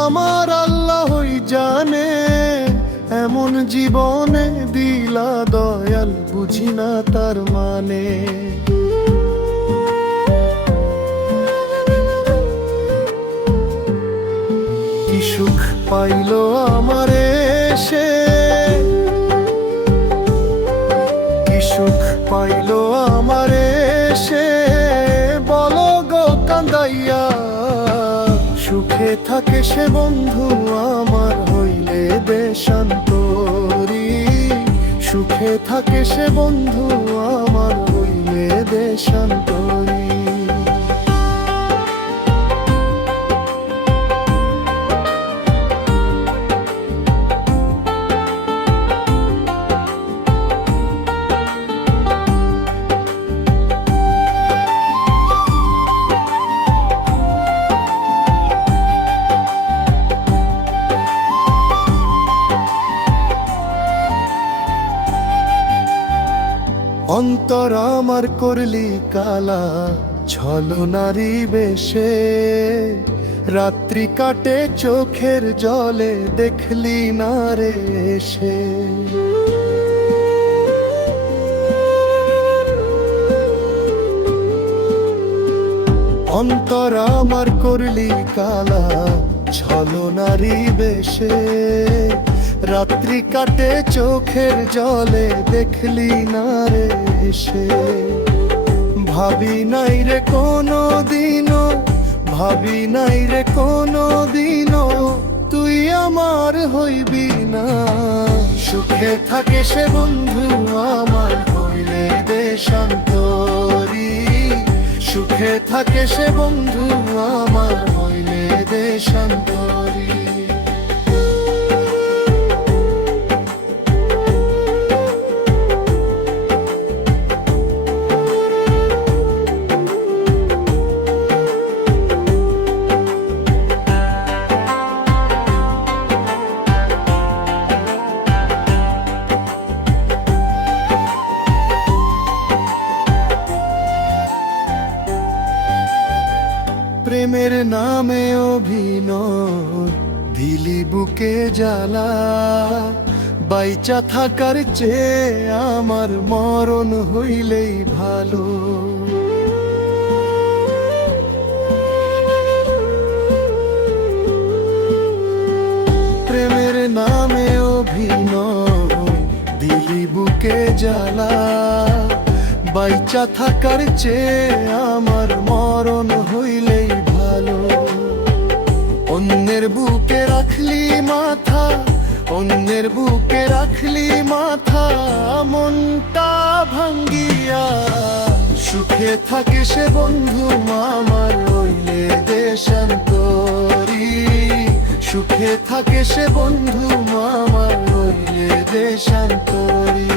আমার আল্লাহই জানে, এমন জীবনে দিলা দয়াল, বুঝি না তার মানে। কি সুখ পাইলো আমার এসে, কি সুখ পাইলো আমার এসে, বলো গো কান্দাইয়া। সুখে থাকে সে বন্ধু আমার, হইলে দেশান্তরী। সুখে থাকে সে বন্ধু আমার, হইলে দেশান্তরী। অন্তর আমার করলি কালা, ছলনারি বেশে। রাত্রি কাটে চোখের জলে, দেখলি না রে এসে। অন্তর আমার করলি কালা, ছলনারি বেশে। রাত্রি কাটে চোখের জলে, দেখলি না রে এসে। ভাবি নাই রে কোনো দিনও, ভাবি নাই রে কোনো দিনও, তুই আমার হইবি না। সুখে থাকে সে বন্ধু আমার, হইলে দেশান্তরী। সুখে থাকে সে বন্ধু আমার, হইলে দেশান্তরী। প্রেমের নামে অভিনয়, দিলি বুকে জ্বালা। বাইচা থাকার চেয়ে আমার মরণ হইলেই ভালো। প্রেমের নামে অভিনয়, দিলি বুকে জ্বালা। বাইচা থাকার চেয়ে আমার মরণ হইলেই ভালো। অন্যের বুকে রাখলি মাথা, অন্যের বুকে রাখলি মাথা, মনটা ভাঙ্গিয়া। সুখে থাকে সে বন্ধু আমার, হইলে দেশান্তরী। সুখে থাকে সে বন্ধু আমার, হইলে দেশান্তরী।